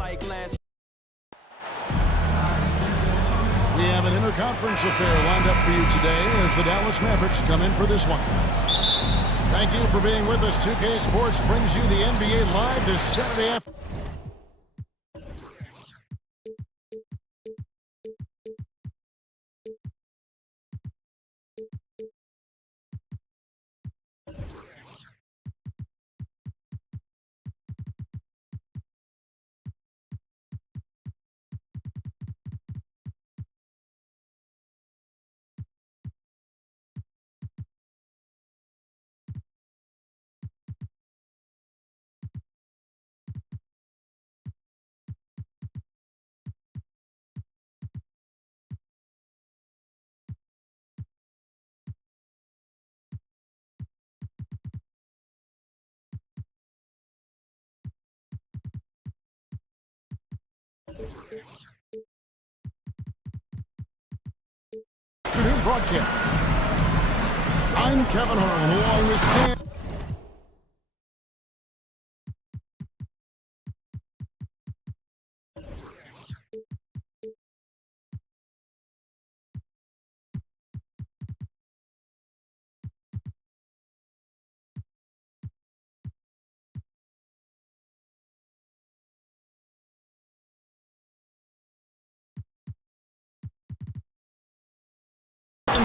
like last. We have an interconference affair lined up for you today as the Dallas Mavericks come in for this one. Thank you for being with us. 2K Sports brings you the NBA live this Saturday afternoon. Afternoon broadcast. I'm Kevin Harlan along with Stan.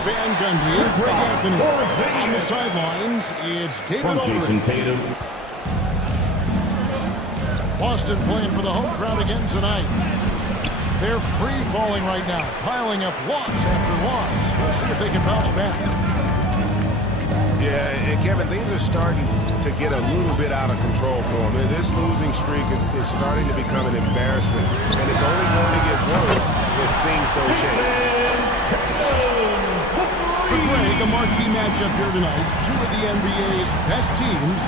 Van Gundy and Greg Anthony. On the sidelines, it's David Aldridge. Boston playing for the home crowd again tonight. They're free-falling right now, piling up loss after loss. We'll see if they can bounce back. Yeah, and Kevin, things are starting to get a little bit out of control for them. This losing streak is starting to become an embarrassment, and it's only going to get worse if things don't change. For Greg, a marquee matchup here tonight. Two of the NBA's best teams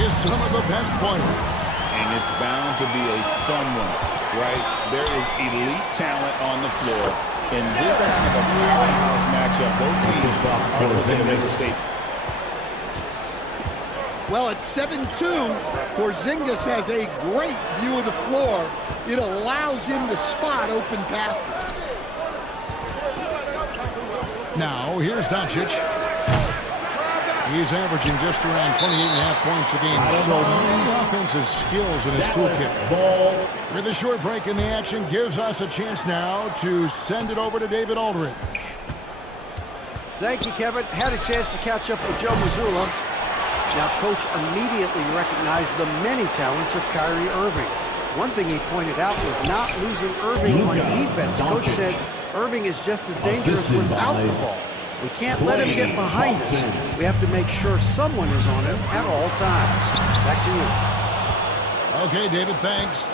with some of the best players. And it's bound to be a fun one, right? There is elite talent on the floor. In this kind of a powerhouse matchup, both teams are looking to make a statement. Well, at 7-2, Porzingis has a great view of the floor. It allows him to spot open passes. Now, here's Doncic. He's averaging just around 28.5 points a game. So many offensive skills in his toolkit. With a short break in the action, gives us a chance now to send it over to David Aldridge. Thank you, Kevin. Had a chance to catch up with Joe Mazzulla. Now, Coach immediately recognized the many talents of Kyrie Irving. One thing he pointed out was not losing Irving on defense. Coach said Irving is just as dangerous without the ball. We can't let him get behind us. We have to make sure someone is on him at all times. Back to you. Okay, David, thanks.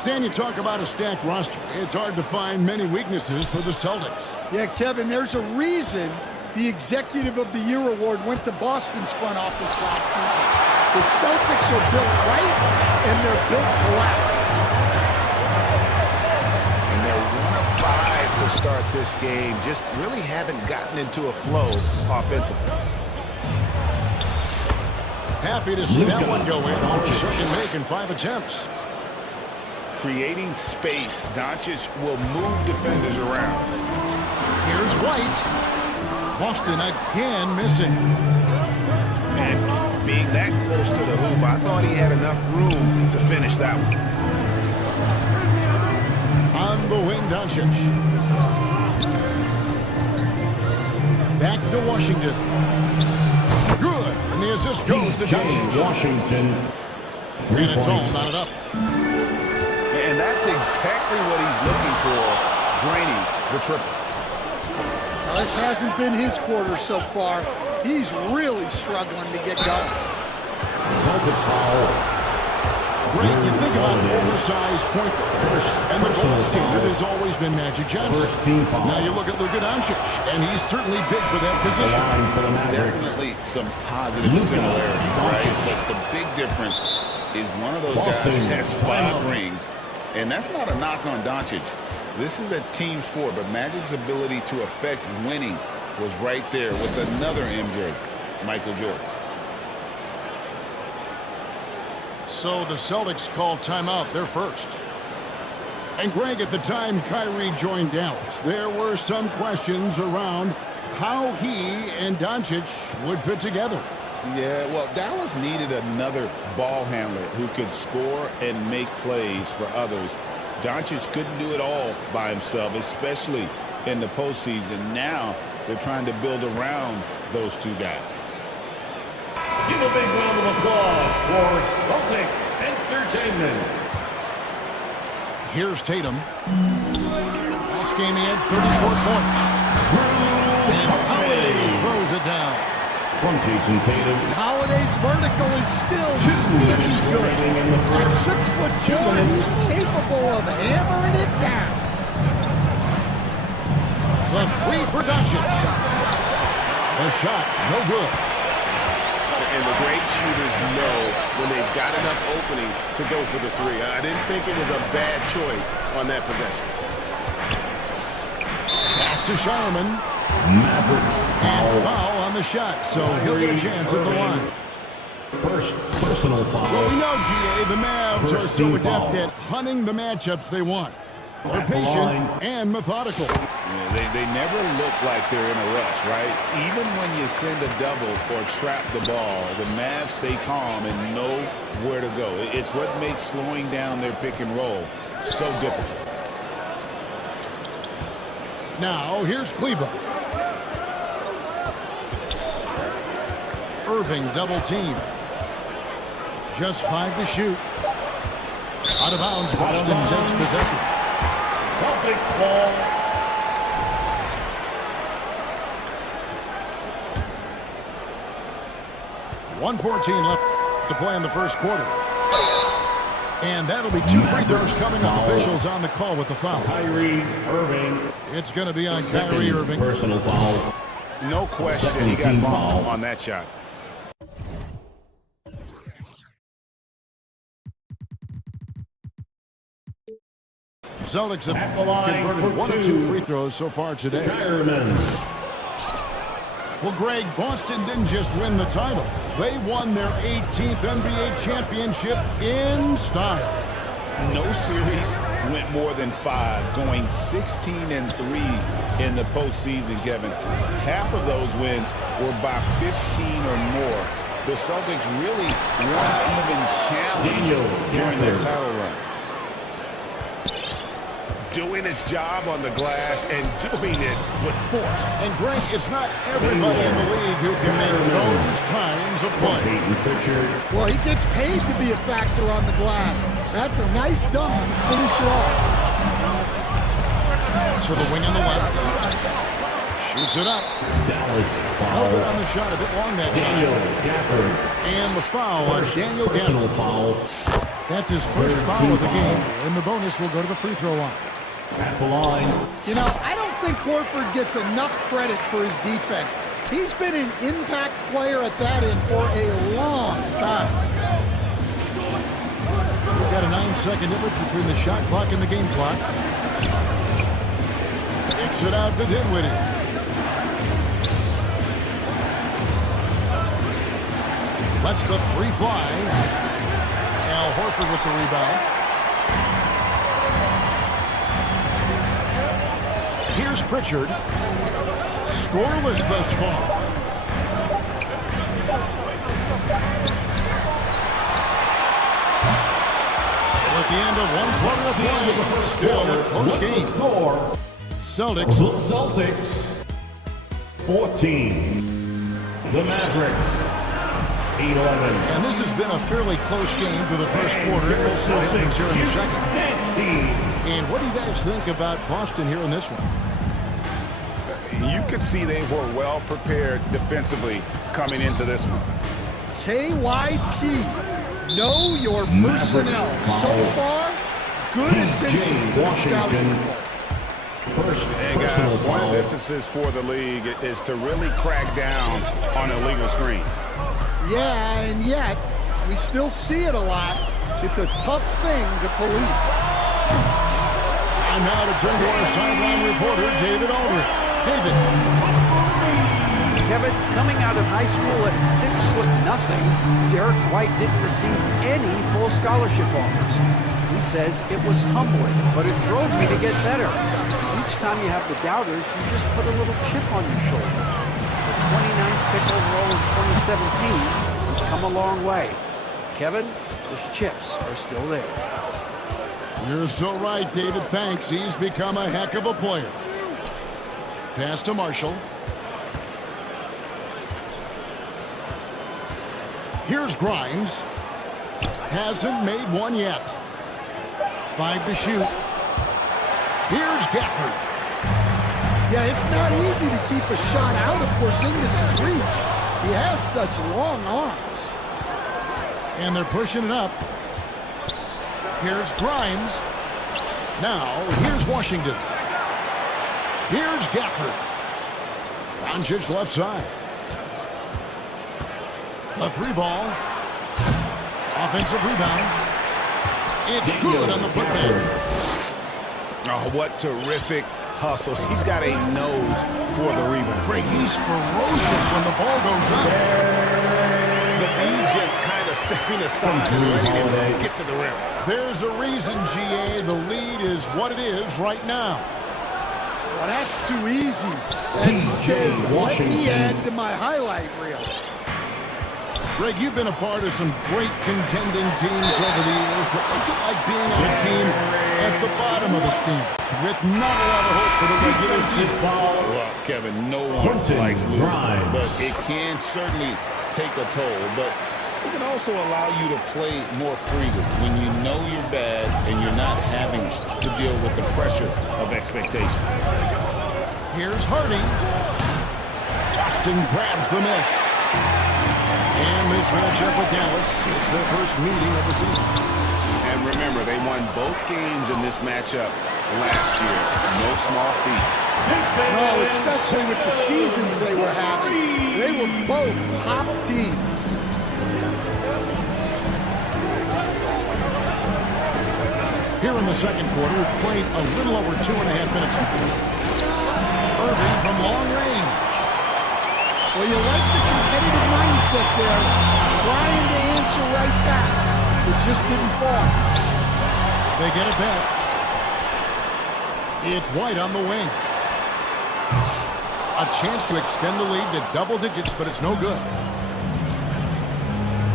Stan, you talk about a stacked roster. It's hard to find many weaknesses for the Celtics. Yeah, Kevin, there's a reason the Executive of the Year award went to Boston's front office last season. The Celtics are built right, and they're built to last. And they're 1 of 5 to start this game. Just really haven't gotten into a flow offensively. Happy to see that one go in for a second make in 5 attempts. Creating space, Doncic will move defenders around. Here's White. Boston again missing. And being that close to the hoop, I thought he had enough room to finish that one. On the wing, Doncic. Back to Washington. Good. And the assist goes to Doncic. Washington. And it's all knotted up. And that's exactly what he's looking for, draining the triple. Now, this hasn't been his quarter so far. He's really struggling to get going. Celtics foul. Great, you think about oversized point guards, and the gold standard has always been Magic Johnson. Now you look at Luka Doncic, and he's certainly big for that position. Definitely some positive similarities, right? But the big difference is one of those guys has 5 rings, and that's not a knock on Doncic. This is a team sport, but Magic's ability to affect winning was right there with another MJ, Michael Jordan. So the Celtics call timeout. They're first. And Greg, at the time Kyrie joined Dallas, there were some questions around how he and Doncic would fit together. Yeah, well, Dallas needed another ball handler who could score and make plays for others. Doncic couldn't do it all by himself, especially in the postseason. Now they're trying to build around those two guys. Give a big round of applause for Celtics Entertainment. Here's Tatum. Last game he had 34 points. And Holiday throws it down. From Jason Tatum. Holiday's vertical is still sneaky good. At 6'4", he's capable of hammering it down. The three for Doncic. The shot, no good. And the great shooters know when they've got enough opening to go for the three. I didn't think it was a bad choice on that possession. Pass to Sharman. Mavericks And foul on the shot, so he'll get a chance at the line. First personal foul. Well, we know, GA, the Mavs are so adept at hunting the matchups they want. They're patient and methodical. Yeah, they never look like they're in a rush, right? Even when you send a double or trap the ball, the Mavs stay calm and know where to go. It's what makes slowing down their pick and roll so difficult. Now, here's Cleveland. Irving double team. Just 5 to shoot. Out of bounds, Boston takes possession. Celtics ball. .114 left to play in the first quarter. And that'll be 2 free throws coming up. Officials on the call with the foul. Kyrie Irving. It's going to be on Kyrie Irving. Personal foul. No question he got bumped on that shot. Celtics have converted 1 of 2 free throws so far today. Well, Greg, Boston didn't just win the title. They won their 18th NBA championship in style. No series went more than 5, going 16-3 in the postseason, Kevin. Half of those wins were by 15 or more. The Celtics really weren't even challenged during their title run. Doing his job on the glass and doing it with force. And Greg, it's not everybody in the league who can make those kinds of plays. Well, he gets paid to be a factor on the glass. That's a nice dunk to finish it off. To the wing on the left. Shoots it up. Dallas No good on the shot, a bit long that time. And the foul on Daniel Gafford. Foul. That's his first foul of the game. And the bonus will go to the free throw line. At the line. You know, I don't think Horford gets enough credit for his defense. He's been an impact player at that end for a long time. We've got a 9-second difference between the shot clock and the game clock. Kicks it out to Dinwiddie. Lets the 3 fly. Al Horford with the rebound. Here's Pritchard. Scoreless thus far. So at the end of 1 quarter of play, still a close game. Celtics. The Celtics 14. The Mavericks 11. And this has been a fairly close game through the first quarter. We'll see what happens here in the second. And what do you guys think about Boston here in this one? You could see they were well prepared defensively coming into this one. KYP, know your personnel. So far, good attention to the scouting report. And guys, one of the emphasis for the league is to really crack down on illegal screens. Yeah, and yet, we still see it a lot. It's a tough thing to police. And now to turn to our sideline reporter, David Aldridge. David. Kevin, coming out of high school at 6'0", Derek White didn't receive any full scholarship offers. He says it was humbling, but it drove me to get better. Each time you have the doubters, you just put a little chip on your shoulder. The 29th pick overall in 2017 has come a long way. Kevin, those chips are still there. You're so right, David. Thanks. He's become a heck of a player. Pass to Marshall. Here's Grimes. Hasn't made one yet. 5 to shoot. Here's Gafford. Yeah, it's not easy to keep a shot out of Porzingis' reach. He has such long arms. And they're pushing it up. Here's Grimes. Now, here's Washington. Here's Gafford. Doncic left side. A 3-ball. Offensive rebound. It's good on the putback. Oh, what terrific hustle. He's got a nose for the rebound. Craig, he's ferocious when the ball goes up. But he's just kind of stepping aside and letting him get to the rim. There's a reason, GA. The lead is what it is right now. Well, that's too easy. As he says, let me add to my highlight reel. Greg, you've been a part of some great contending teams over the years, but what's it like being on a team at the bottom of the standings with not a lot of hope for the regular season? Well, Kevin, no one likes losing, but it can certainly take a toll. But it can also allow you to play more freely when you know you're bad and you're not having to deal with the pressure of expectations. Here's Hardy. Boston grabs the miss. And this matchup with Dallas, it's their first meeting of the season. And remember, they won both games in this matchup last year. No small feat. No, especially with the seasons they were having. They were both top teams. Here in the second quarter, we've played a little over 2.5 minutes now. Irving from long range. Well, you like the competitive mindset there, trying to answer right back. It just didn't fall. They get it back. It's White on the wing. A chance to extend the lead to double digits, but it's no good.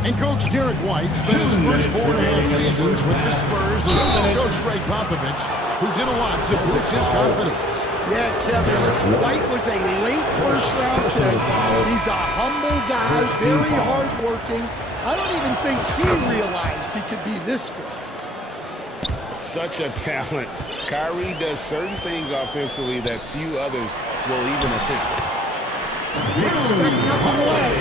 And Coach Derek White spent his first 4.5 seasons with the Spurs and Coach Greg Popovich, who did a lot to boost his confidence. Yeah, Kevin, White was a late first-round pick. He's a humble guy, very hard-working. I don't even think he realized he could be this good. Such a talent. Kyrie does certain things offensively that few others will even attempt. We expect nothing less.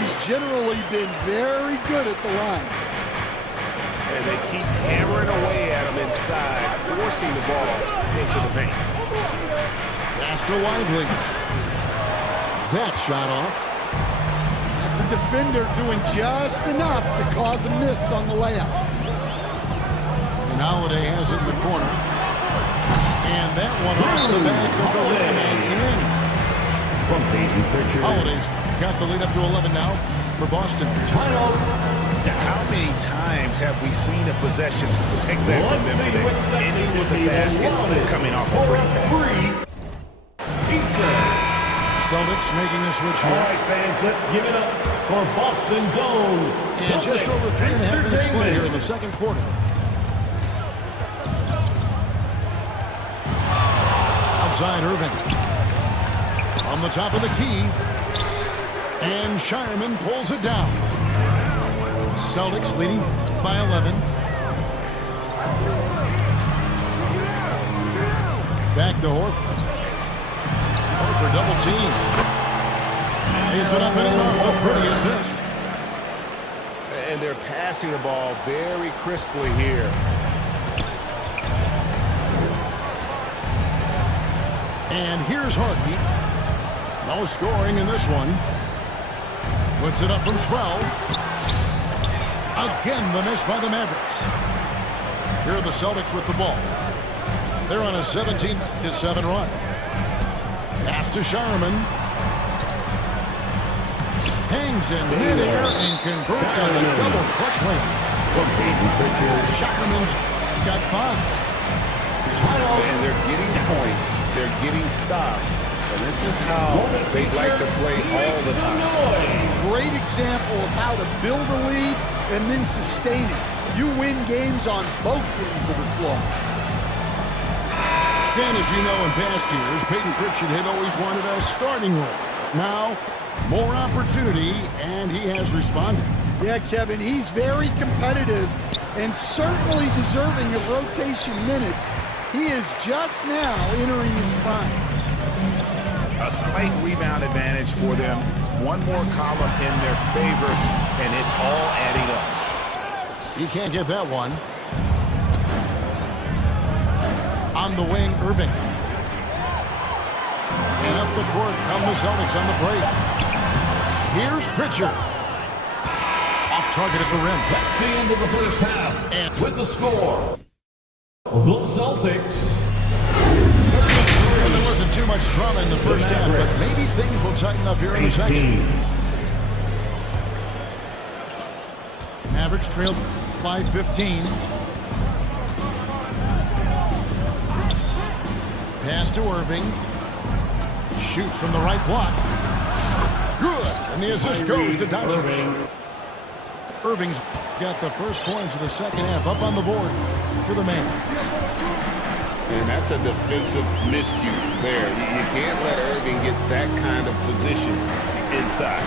He's generally been very good at the line. And they keep hammering away at him inside, forcing the ball into the paint. Pass to Lively. That shot off. That's a defender doing just enough to cause a miss on the layup. And Holiday has it in the corner. And that one off the back of the rim and in. Holiday's got the lead up to 11 now for Boston. How many times have we seen a possession like that from them today? Ending with the basket coming off a great pass. Celtics making a switch here. All right, fans, let's give it up for Boston's own. And just over 3.5 minutes play here in the second quarter. Outside Irving. On the top of the key. And Shireman pulls it down. Celtics leading by 11. Back to Horford. Horford double team. Lays it up and in off a pretty assist. And they're passing the ball very crisply here. And here's Hardy. No scoring in this one. Puts it up from 12. Again, the miss by the Mavericks. Here are the Celtics with the ball. They're on a 17-7 run. Pass to Shireman. Hangs in midair and converts on the double clutch layup. Shackelman's got 5. And they're getting points. They're getting stops. And this is how they like to play all the time. Great example of how to build a lead and then sustain it. You win games on both ends of the floor. Stan, as you know, in past years, Peyton Pritchard had always wanted a starting role. Now, more opportunity, and he has responded. Yeah, Kevin, he's very competitive and certainly deserving of rotation minutes. He is just now entering his prime. A slight rebound advantage for them. One more column in their favor, and it's all adding up. He can't get that one. On the wing, Irving. And up the court come the Celtics on the break. Here's Pritchard. Off target at the rim. That's the end of the first half. And With the score, the Celtics. Well, there wasn't too much drama in the first half, but maybe things will tighten up here in the second. Mavericks trailed by 15. Pass to Irving. Shoots from the right block. Good. And the assist goes to Doncic. Irving's got the first points of the second half up on the board for the Mavs. And that's a defensive miscue there. You can't let Irving get that kind of position inside.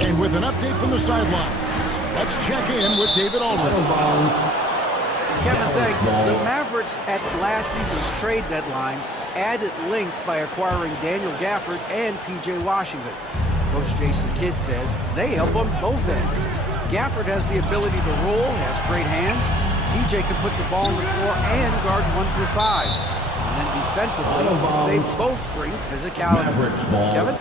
And with an update from the sideline, let's check in with David Aldridge. Kevin, thanks. The Mavericks at last season's trade deadline added length by acquiring Daniel Gafford and P.J. Washington. Coach Jason Kidd says they help on both ends. Gafford has the ability to roll, has great hands. P.J. can put the ball on the floor and guard 1 through 5. And then defensively, they both bring physicality. Kevin?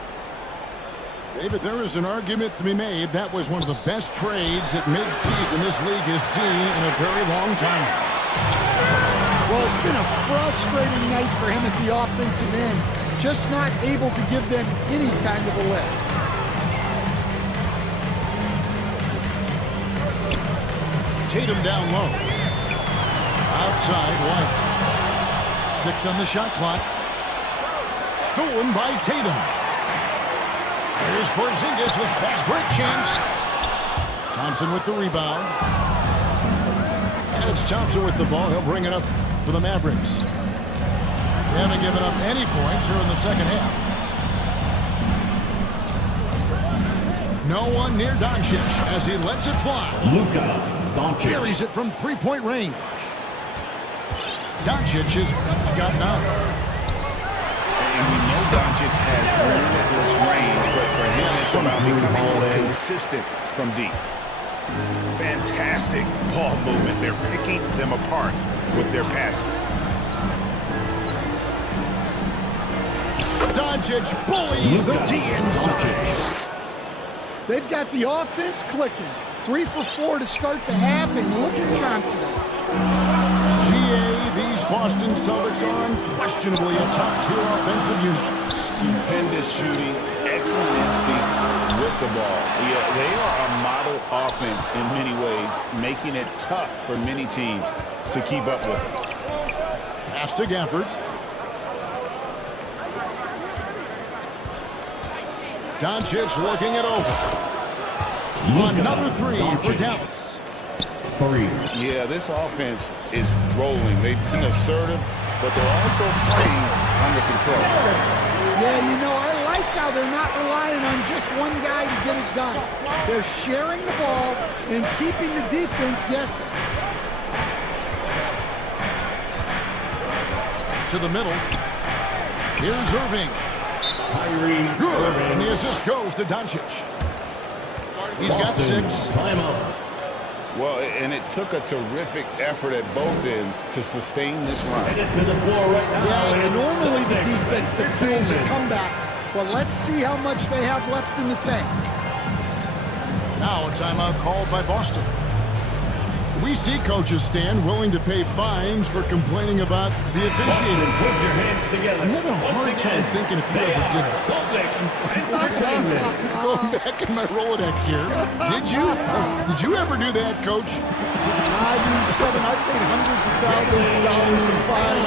David, there is an argument to be made. That was one of the best trades at midseason this league has seen in a very long time. Well, it's been a frustrating night for him at the offensive end. Just not able to give them any kind of a lift. Tatum down low. Outside, White. 6 on the shot clock. Stolen by Tatum. Here's Porzingis with fast break chance. Thompson with the rebound. And it's Thompson with the ball. He'll bring it up for the Mavericks. They haven't given up any points here in the second half. No one near Doncic as he lets it fly. Carries it from three-point range. Doncic has got 9. And we know Doncic has limitless range, but for him, it's about becoming more consistent from deep. Fantastic ball movement. They're picking them apart with their passing. Doncic bullies the D inside. They've got the offense clicking. 3 for 4 to start the half and looking confident. These Boston Celtics are unquestionably a top-tier offensive unit. Stupendous shooting, excellent instincts with the ball. Yeah, they are a model offense in many ways, making it tough for many teams to keep up with it. Pass to Gafford. Doncic looking it over. Another 3 for Dallas. Yeah, this offense is rolling. They've been assertive, but they're also playing under control. Yeah, you know, I like how they're not relying on just one guy to get it done. They're sharing the ball and keeping the defense guessing. To the middle. Here's Irving. Good. And the assist goes to Doncic. He's got 6. Well, and it took a terrific effort at both ends to sustain this run. Yeah, it's normally the defense that fuels a comeback, but let's see how much they have left in the tank. Now a timeout called by Boston. We see coaches stand willing to pay fines for complaining about the officiating. Put your hands together. I'm having a hard time thinking if you ever did that. Going back in my Rolodex here. Did you? Did you ever do that, Coach? I mean, Kevin, I paid hundreds of thousands of dollars in fines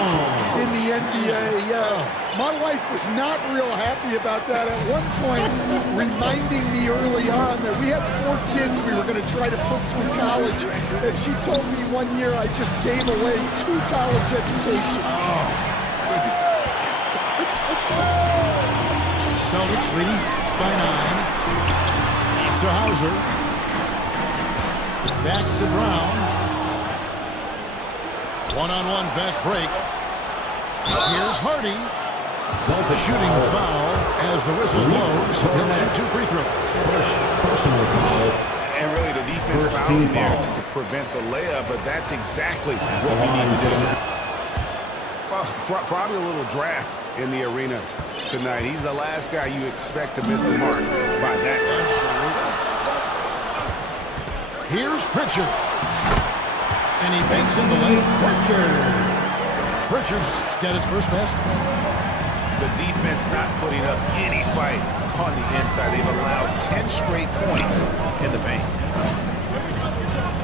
in the NBA, yeah. My wife was not real happy about that at one point, reminding me early on that we had 4 kids we were going to try to put through college, and she told me one year I just gave away 2 college educations. Celtics leading by 9. Pass to Hauser. Back to Brown. One-on-one fast break. Here's Hardy. Shooting foul as the whistle blows. He'll shoot 2 free throws. Personal foul. And really, the defense fouled there to prevent the layup, but that's exactly what we need to do. Well, probably a little draft in the arena tonight. He's the last guy you expect to miss the mark by that much. Here's Pritchard. And he banks in the lane. Pritchard's got his first basket. The defense not putting up any fight on the inside. They've allowed 10 straight points in the paint.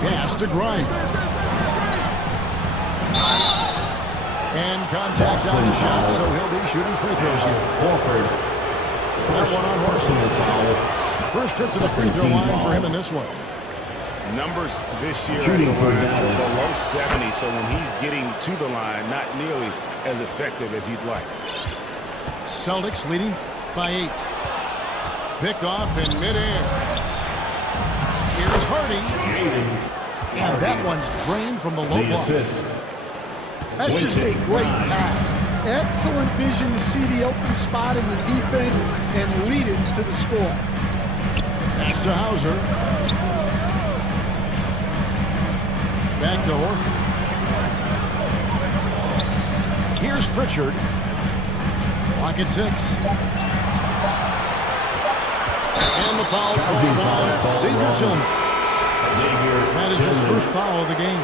Pass to Grimes. And contact on the shot, so he'll be shooting free throws here. That one on Horford. First trip to the free throw line for him in this one. Numbers this year at the line are below 70, so when he's getting to the line, not nearly as effective as he'd like. Celtics leading by 8. Picked off in midair. Here's Hardy. And that one's drained from the low block. That's just a great pass. Excellent vision to see the open spot in the defense and lead it to the score. Pass to Hauser. Back to Horford. Here's Pritchard. Clock at 6. And the foul called on Xavier Tillman. That is his first foul of the game.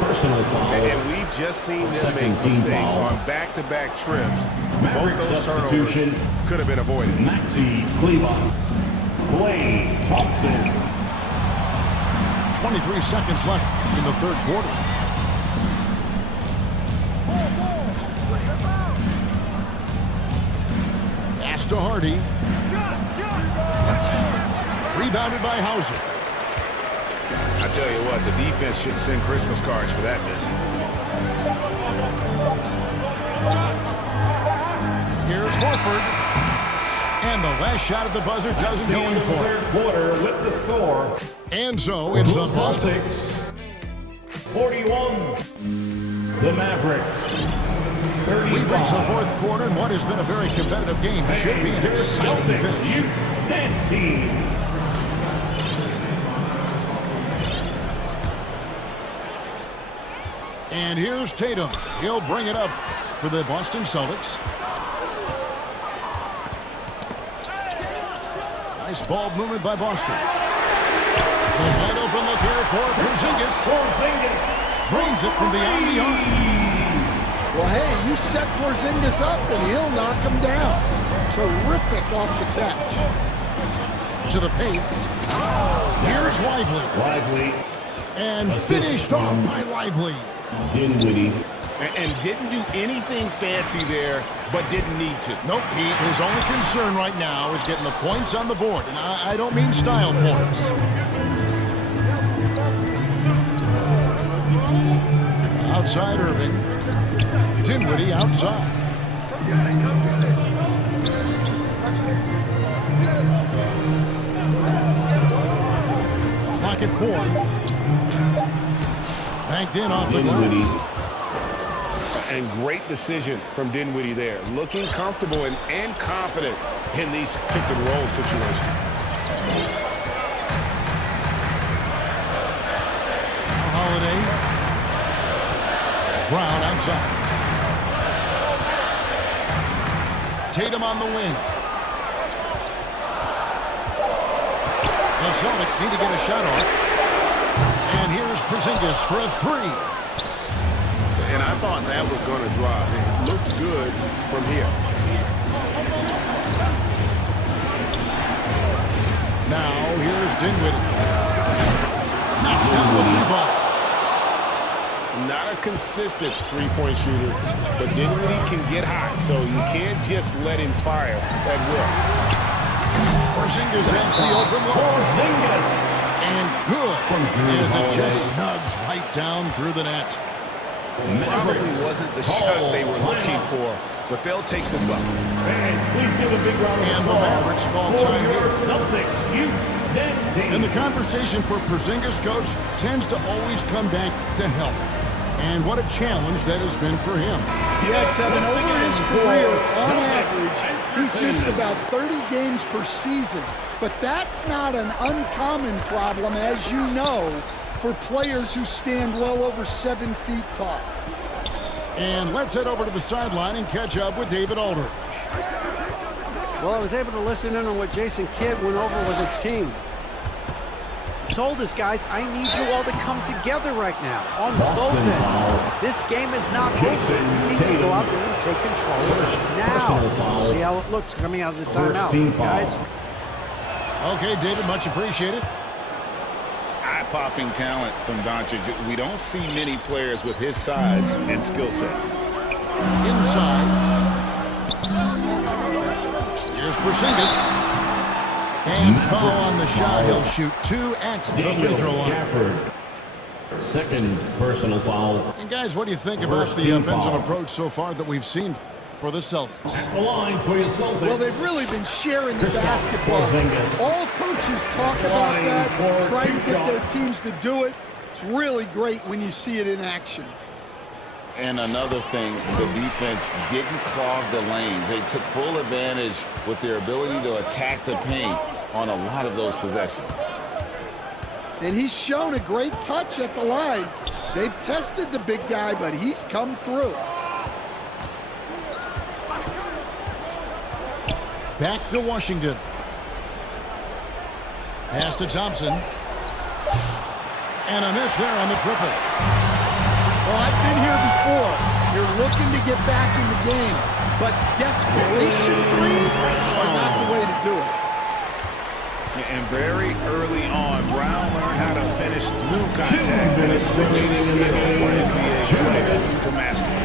Personal foul. And we've just seen them make mistakes on back-to-back trips. Both those turnovers could have been avoided. Maxi Kleber. Klay Thompson. 23 seconds left in the third quarter. Pass to Hardy. Rebounded by Hauser. I tell you what, the defense should send Christmas cards for that miss. Here's Horford. And the last shot at the buzzer doesn't go in for it. Third quarter with the score. And so it's the Boston. Celtics 41. The Mavericks 35. We've reached the fourth quarter, and what has been a very competitive game should be an exciting finish. Youth Dance Team. And here's Tatum. He'll bring it up for the Boston Celtics. Nice ball movement by Boston. A wide open look here for Porzingis. Drains it from beyond the arc. Well, hey, you set Porzingis up and he'll knock him down. Terrific off the catch. To the paint. Here's Lively. And finished off by Lively. Dinwiddie. And didn't do anything fancy there, but didn't need to. Nope, his only concern right now is getting the points on the board. And I don't mean style points. Outside Irving. Dinwiddie outside. Clock at 4. Banked in off the glass. And great decision from Dinwiddie there. Looking comfortable and confident in these pick-and-roll situations. Holiday. Brown outside. Tatum on the wing. The Celtics need to get a shot off. And here's Porzingis for a three. And I thought that was going to drop. It looked good from here. Now here's Dinwiddie. Knocks down the three ball. Not a consistent three-point shooter, but Dinwiddie can get hot, so you can't just let him fire at will. Porzingis has the open look. And good as it just snugs right down through the net. Probably wasn't the shot they were looking for, but they'll take the buck. And please give a big round of And the applause Mavericks ball for time your here. Celtics youth dance team. And the conversation for Porzingis, coach, tends to always come back to health. And what a challenge that has been for him. Yeah, Kevin, over his career, on average, he's missed about 30 games per season. But that's not an uncommon problem, as you know, for players who stand well over 7 feet tall. And let's head over to the sideline and catch up with David Aldridge. Well, I was able to listen in on what Jason Kidd went over with his team. He told his guys, I need you all to come together right now on both ends. This game is not over. You need to go out there and take control now. See how it looks coming out of the timeout, guys. Okay, David, much appreciated. Eye-popping talent from Doncic. We don't see many players with his size and skill set. Inside. Here's Porzingis. And foul on the shot. He'll shoot 2 at the free throw line. Second personal foul. And guys, what do you think about the offensive approach so far that we've seen for the Celtics? The line for your Celtics. Well, they've really been sharing the basketball. All coaches talk about that, try to get their teams to do it. It's really great when you see it in action. And another thing, the defense didn't clog the lanes. They took full advantage with their ability to attack the paint on a lot of those possessions. And he's shown a great touch at the line. They've tested the big guy, but he's come through. Back to Washington. Pass to Thompson. And a miss there on the triple. Well, I've been here before. You're looking to get back in the game, but desperation threes are not the way to do it. And very early on, Brown learned how to finish through contact, an essential skill for NBA players to master.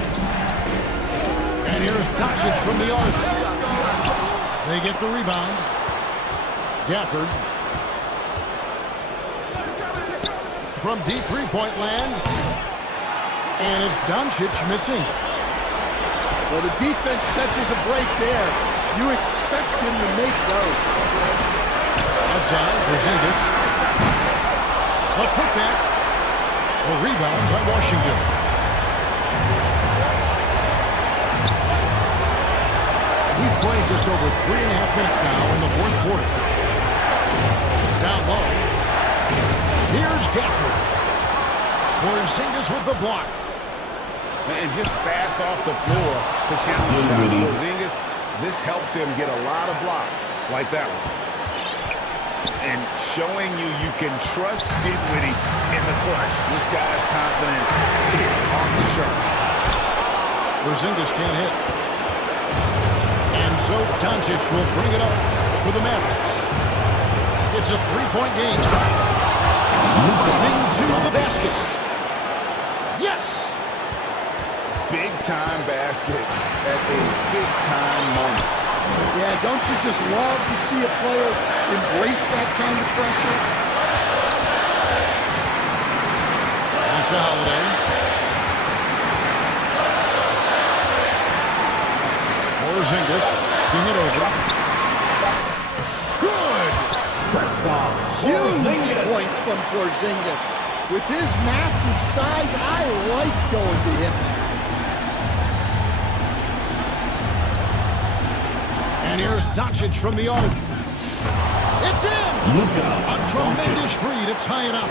And here's Doncic from the arc. They get the rebound. Gafford. From deep three-point land. And it's Doncic missing. Well, the defense catches a break there. You expect him to make those. Outside, Porzingis. A putback. A rebound by Washington. We've played just over 3.5 minutes now in the fourth quarter. Down low. Here's Gafford. Porzingis with the block. And just fast off the floor to challenge shots. Porzingis, this helps him get a lot of blocks like that one. And showing you can trust Dinwiddie in the clutch. This guy's confidence is off the chart. Porzingis can't hit. And so Doncic will bring it up for the Mavericks. It's a three-point game. Moving to the basket. Yes! Big-time basket at a big-time moment. Yeah, don't you just love to see a player embrace that kind of pressure? Back to Holiday. Porzingis, bring it over. Good! Huge points from Porzingis. With his massive size, I like going to him. And here's Doncic from the arc. It's in! A tremendous three to tie it up.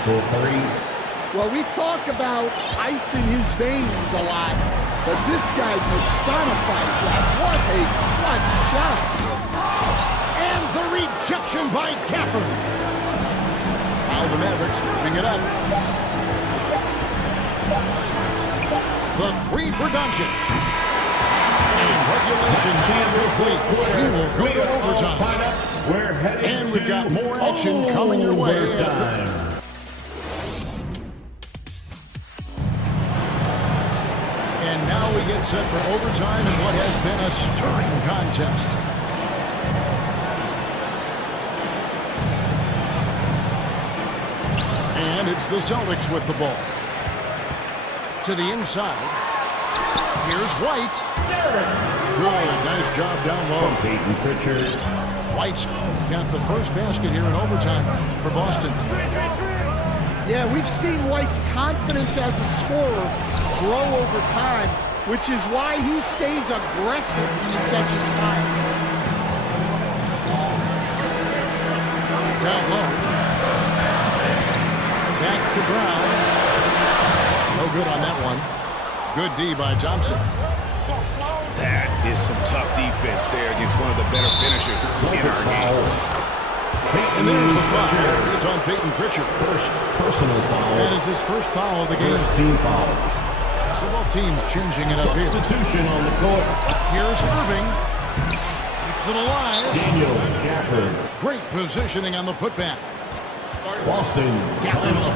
Well, we talk about ice in his veins a lot, but this guy personifies that. What a clutch shot. And the rejection by Gafford. Fouled the Mavericks moving it up. The three for Doncic. And regulation now complete. We will go to overtime. And we've got more action coming your way after. And now we get set for overtime in what has been a stirring contest. And it's the Celtics with the ball. To the inside. Here's White. Good. Nice job down low. Peyton Pritchard. White's got the first basket here in overtime for Boston. Yeah, we've seen White's confidence as a scorer grow over time, which is why he stays aggressive when he catches fire. Down low. Back to Brown. No good on that one. Good D by Thompson. That is some tough defense there against one of the better finishers in our game. And there's the foul. It's on Peyton Pritchard. First personal foul. That is his first foul of the game. First team foul. So both teams changing it up here. Substitution on the court. Here's Irving. Keeps it alive. Daniel Gafford. Great positioning on the putback. Boston. Gafford's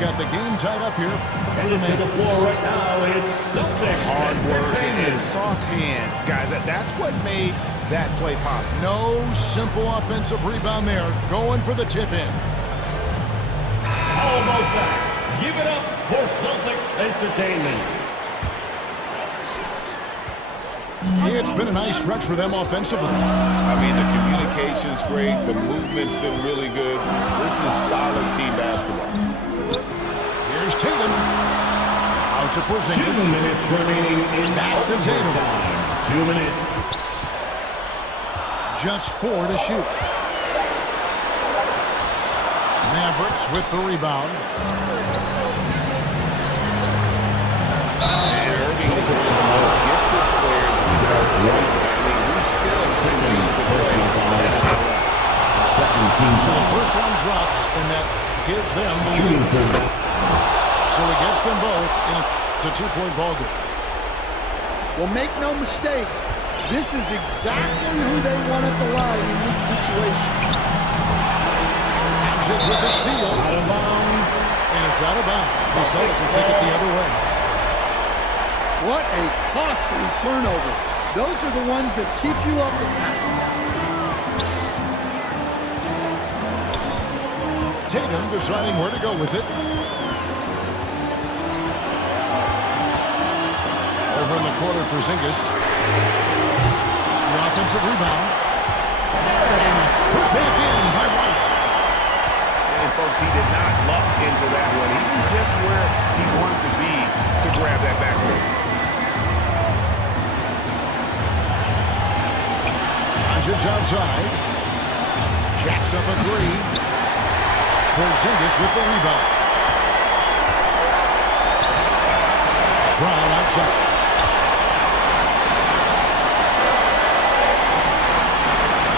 got the game tied up here. Headed to the floor right now. It's Celtics. Hard work and soft hands. Guys, that's what made that play possible. No simple offensive rebound there. Going for the tip in. How about that? Give it up for Celtics Entertainment. It's been a nice stretch for them offensively. I mean, the communication's great. The movement's been really good. This is solid team basketball. Here's Tatum. Out to 2 Porzingis. minutes remaining in Back to Tatum. overtime. 2 minutes. Just 4 to shoot. Mavericks with the rebound. And Irving is one of the most gifted players we've ever seen. I mean, who still continues to play. Second team So the foul. first one drops, and that gives them the Shooting lead. for So he gets them both, and it's a 2-point ball game. Well, make no mistake, this is exactly who they want at the line in this situation. Just with the steal, out of bounds. and it's out of bounds. The Celtics will take it the other way. What a costly turnover. Those are the ones that keep you up at night. Tatum deciding where to go with it. Over in the corner, Porzingis. The offensive rebound. And it's put back in by White. And folks, he did not luck into that one. He knew just where he wanted to be to grab that backboard. Doncic outside. Jacks up a three. Porzingis with the rebound. Brown outside.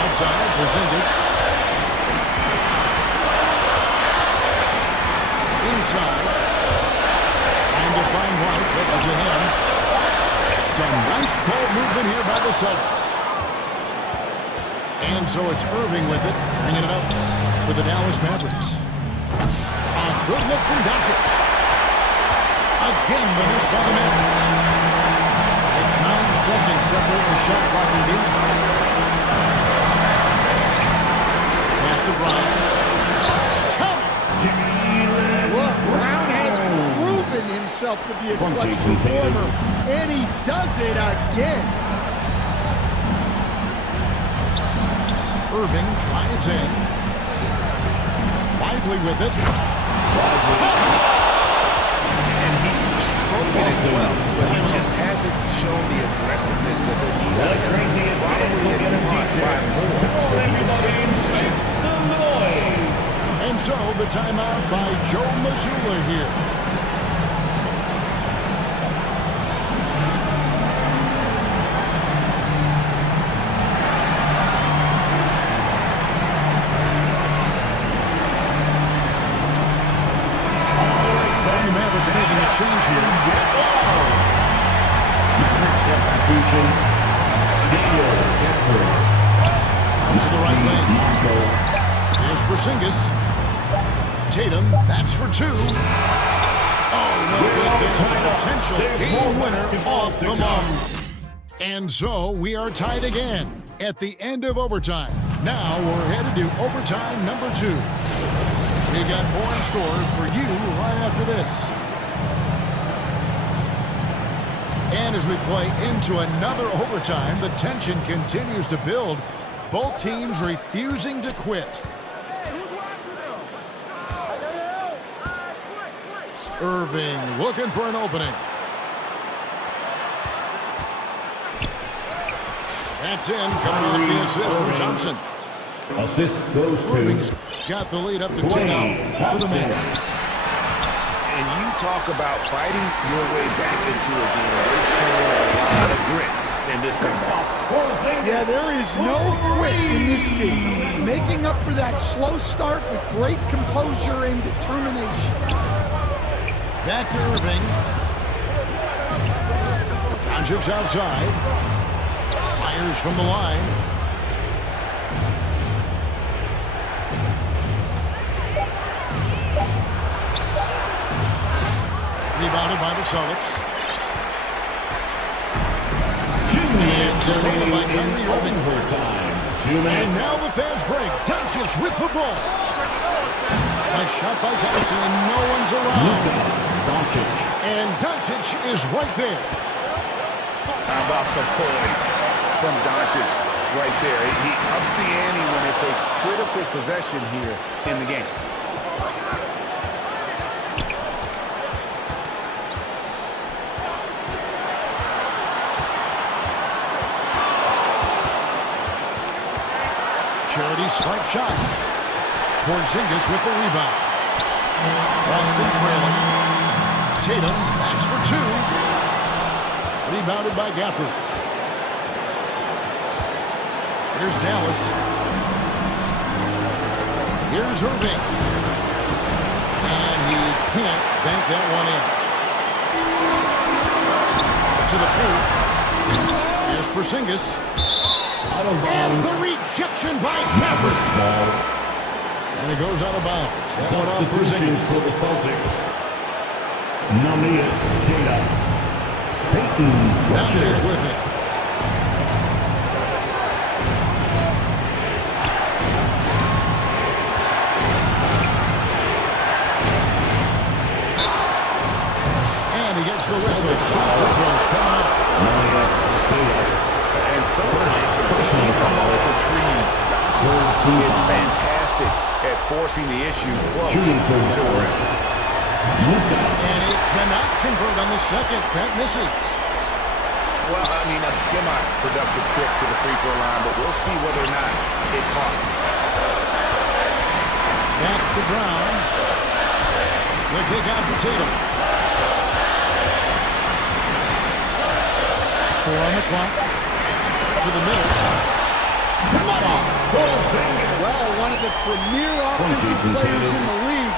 Outside, Porzingis. Inside. Trying to find White. Gets it to him. Some nice ball movement here by the Celtics. And so it's Irving with it, bringing it up for the Dallas Mavericks. A good look from Doncic. Again, the miss by the Mavericks. It's 9 seconds separating the shot clock and game. Pass to Brown. Count it! Look, Brown has proven himself to be a clutch performer, and he does it again. Irving drives in. Lively with it. And he's stroking it well, but he just hasn't shown the aggressiveness that they need. Probably in front by more if he was taking the shot. And so the timeout by Joe Mazzulla here. change here. Substitution. Out to the right wing. Here's Porzingis. Tatum, that's for two. Oh, no good there. Potential game winner off the mark. And so we are tied again at the end of overtime. Now we're headed to overtime number 2. We got more in store for you right after this. And as we play into another overtime, the tension continues to build. Both teams refusing to quit. Irving looking for an opening. That's in, coming off the assist from Thompson. Assist goes to Irving's got the lead up to 2 now for the man. And you talk about fighting your way back into a game. They've shown a lot of grit in this comeback. Yeah, there is no quit in this team. Making up for that slow start with great composure and determination. Back to Irving. Doncic outside. Fires from the line. Rebounded by the Celtics. And stolen by Kyrie Irving. And now the fast break. Doncic with the ball. A shot by Thompson, and no one's around. And Doncic is right there. How about the poise from Doncic right there? He ups the ante when it's a critical possession here in the game. Charity stripe shot. Porzingis with the rebound. Boston trailing. Tatum, that's for 2. Rebounded by Gafford. Here's Dallas. Here's Irving. And he can't bank that one in. To the paint. Here's Porzingis. And the rejection by Gafford. And it goes out of bounds. That one off Porzingis. For the Celtics. Namias Jada. Peyton Doncic with it. And he gets the whistle. 2 free throws coming up. And so confident amongst the trees. Doncic is fantastic at forcing the issue close to the rim. And it cannot convert on the second. That misses. Well, I mean, a semi-productive trip to the free throw line, but we'll see whether or not it costs him. Back to Brown. The kick out for Tatum. 4 on the clock. To the middle. Well, one of the premier offensive players in the league,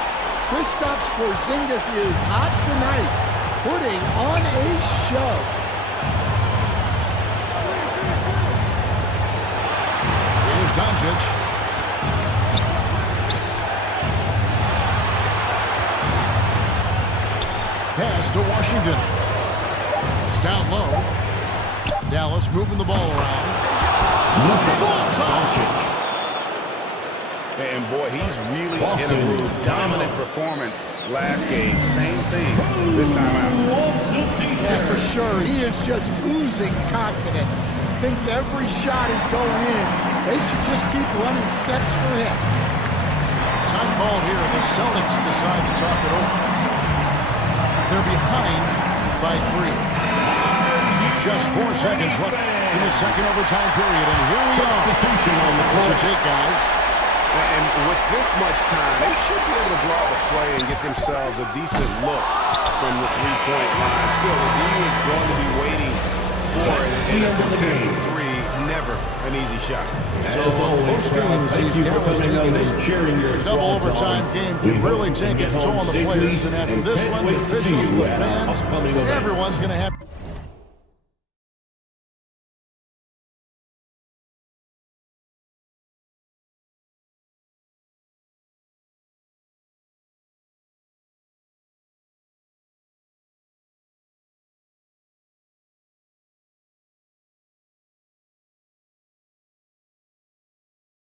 Kristaps Porzingis is hot tonight, putting on a show. Here's Doncic. Pass to Washington. Down low. Dallas moving the ball around. And boy, he's really in a groove. Dominant performance last game. Same thing this time out. Yeah, for sure. He is just oozing confidence. Thinks every shot is going in. They should just keep running sets for him. Time called here. The Celtics decide to talk it over. They're behind by 3. Just 4 seconds left in the second overtime period, and here we are. What's your take, guys? And with this much time, they should be able to draw the play and get themselves a decent look from the three-point line. Still, the D is going to be waiting for it in a contested 3. never an easy shot. So close game sees Dallas taking this one. A double overtime game can really take a toll on the players, and after this one, the officials and the fans, everyone's going to have